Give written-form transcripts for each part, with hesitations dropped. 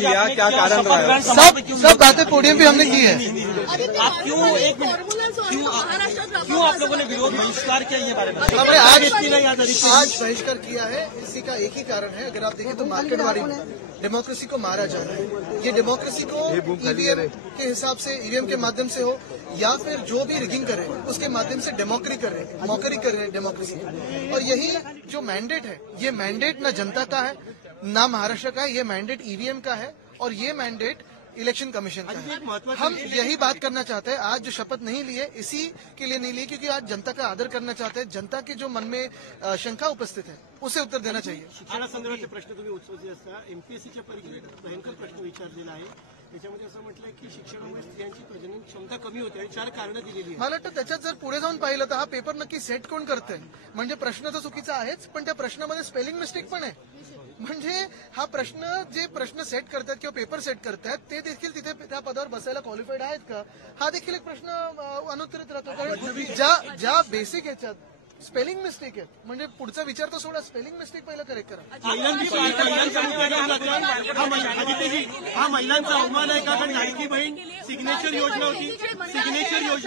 KIA, क्या कारण रहा है? सब बातें पोडियम पे हमने की है। आप क्यों आप लोगों ने विरोध बहिष्कार किया, ये बारे में हमने आज बहिष्कार किया है। इसी का एक ही कारण है, अगर आप देखें तो मार्केटवादी डेमोक्रेसी को मारा जा रहा है। ये डेमोक्रेसी को ईवीएम के हिसाब से, ईवीएम के माध्यम से हो या फिर जो भी रिगिंग करे उसके माध्यम से मॉकरी कर रहे हैं डेमोक्रेसी। और यही जो मैंडेट है, ये मैंडेट ना जनता का है ना महाराष्ट्र का है, ये मैंडेट ईवीएम का है और ये मैंडेट इलेक्शन कमीशन का है। हम यही बात करना चाहते हैं। आज जो शपथ नहीं लिए इसी के लिए नहीं लिए क्योंकि आज जनता का आदर करना चाहते हैं। जनता के जो मन में शंका उपस्थित है उसे उत्तर देना चाहिए। शिक्षणासंदर्भाचे प्रश्न तुम्ही उचलले असता एमपीएससीच्या परीक्षेत भयंकर प्रश्न विचारलेला आहे। त्याच्यामध्ये असं म्हटलंय की शिक्षणामुळे स्त्रियांची प्रजनन क्षमता कमी होते आणि 4 कारणं दिलेली आहेत। मला वाटतं त्याच्यात जर पुढे जाऊन पाहिलं तर हा पेपर नक्की सेट कोण करतंय, म्हणजे प्रश्न तर चुकीचा आहेच पण त्या प्रश्नामध्ये स्पेलिंग मिस्टेक पण आहे। म्हणजे हा प्रश्न सेट करतात किंवा पेपर सेट करतात ते देखील तिथे त्या पदावर बसायला क्वालिफाईड आहेत का, हा देखील एक प्रश्न अनुत्तरित राहतो। कारण ज्या बेसिक ह्याच्यात स्पेलिंग मिस्टेक आहे, म्हणजे पुढचा विचार तर सोडा, स्पेलिंग मिस्टेक पहिला करेक्ट करा। हा महिलांचा अवमान आहे का? कारण लाडकी बहीण सिग्नेचर योजना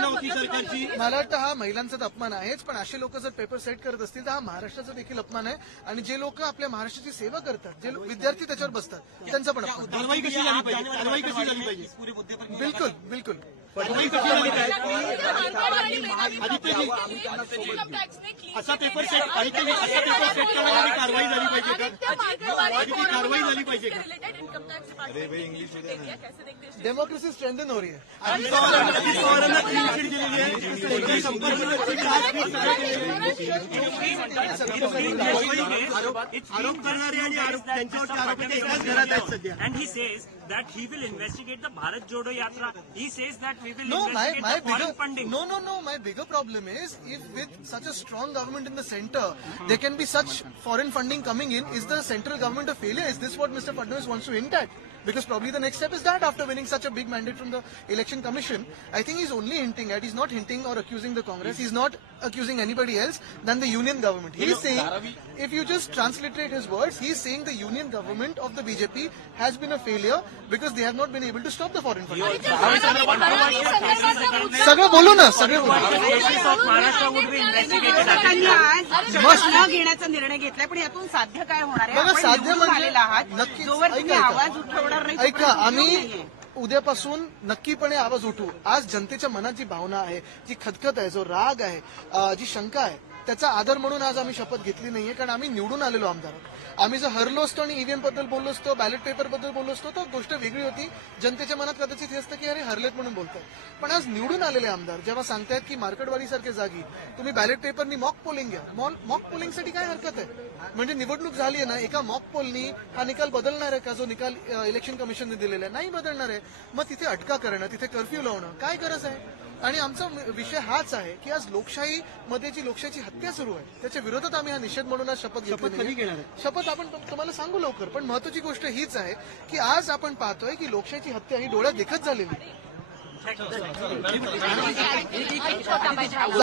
होती सरकारची। मला वाटतं हा महिलांचाच अपमान आहेच, पण असे लोक जर पेपर सेट करत असतील तर हा महाराष्ट्राचा देखील अपमान आहे। आणि जे लोक आपल्या महाराष्ट्राची सेवा करतात, जे विद्यार्थी त्याच्यावर बसतात, त्यांचा पण अपमान। कारवाई कशी झाली पाहिजे? बिलकुल बिलकुल असा पेपर सेट करण्यासाठी कारवाई झाली पाहिजे का? कारवाई झाली पाहिजे का? डेमोक्रेसी स्ट्रेंथन हो रही है। आरोप करणारे आणि त्यांच्यावरचे आरोप एकाच घरात आहेत सध्या। And he says that he will investigate the Bharat Jodo Yatra. He says that we will No, investigate the foreign funding. No. My bigger problem is if with such a strong government in the center, there can be such foreign funding coming in. Is the central government a failure? Is this what Mr. Fadnavis wants to hint at? Because probably the next step is that after winning such a big mandate from the election commission, I think he's only hinting at. He's not hinting or accusing the Congress. He's not accusing anybody else than the union government. He's saying, if you just transliterate his words, he's saying the union government of the BJP has been a failure because they have not been able to stop the foreign funding. सगळं बोलू ना, सगळं बोलू। Maharashtra would be investigated. न घेण्याचा निर्णय घेतलाय, पण यातून साध्य काय होणार आहे? बघा, साध्य म्हणजे आहात जोवर तुम्ही आवाज उठवणार नाही। ऐका, आम्ही उद्यापासून नक्कीपणे आवाज उठवू। आज जनतेच्या मनात जी भावना आहे, जी खदखद आहे, जो राग आहे, जी शंका आहे, त्याचा आदर म्हणून आज आम्ही शपथ घेतली नाहीये। कारण आम्ही निवडून आलेलो आमदार, आम्ही जर हरलो असतो आणि ईव्हीएम बद्दल बोललो असतो, बॅलेट पेपर बद्दल बोललो असतो तर गोष्ट वेगळी होती। जनतेच्या मनात कदाचित हे असतं की अरे हरलेत म्हणून बोलतात, पण आज निवडून आलेले आमदार जेव्हा सांगतायत की मार्केटवाडीसारख्या जागी तुम्ही बॅलेट पेपरनी मॉक पोलिंग घ्या, मॉक पोलिंगसाठी काय हरकत आहे? म्हणजे निवडणूक झाली आहे ना, एका मॉक पोलनी हा निकाल बदलणार आहे का? जो निकाल इलेक्शन कमिशनने दिलेला आहे नाही बदलणार आहे। मग तिथे अटका करणं, तिथे कर्फ्यू लावणं काय गरज आहे? आणि आमचा विषय हाच आहे की आज लोकशाहीमध्ये जी लोकशाहीची हत्या सुरू आहे त्याच्या विरोधात आम्ही हा निषेध म्हणून आज शपथ घेतली। शपथ आपण तुम्हाला सांगू लवकर, पण महत्वाची गोष्ट हीच आहे की आज आपण पाहतोय की लोकशाहीची हत्या ही डोळ्यात देखत झालेली।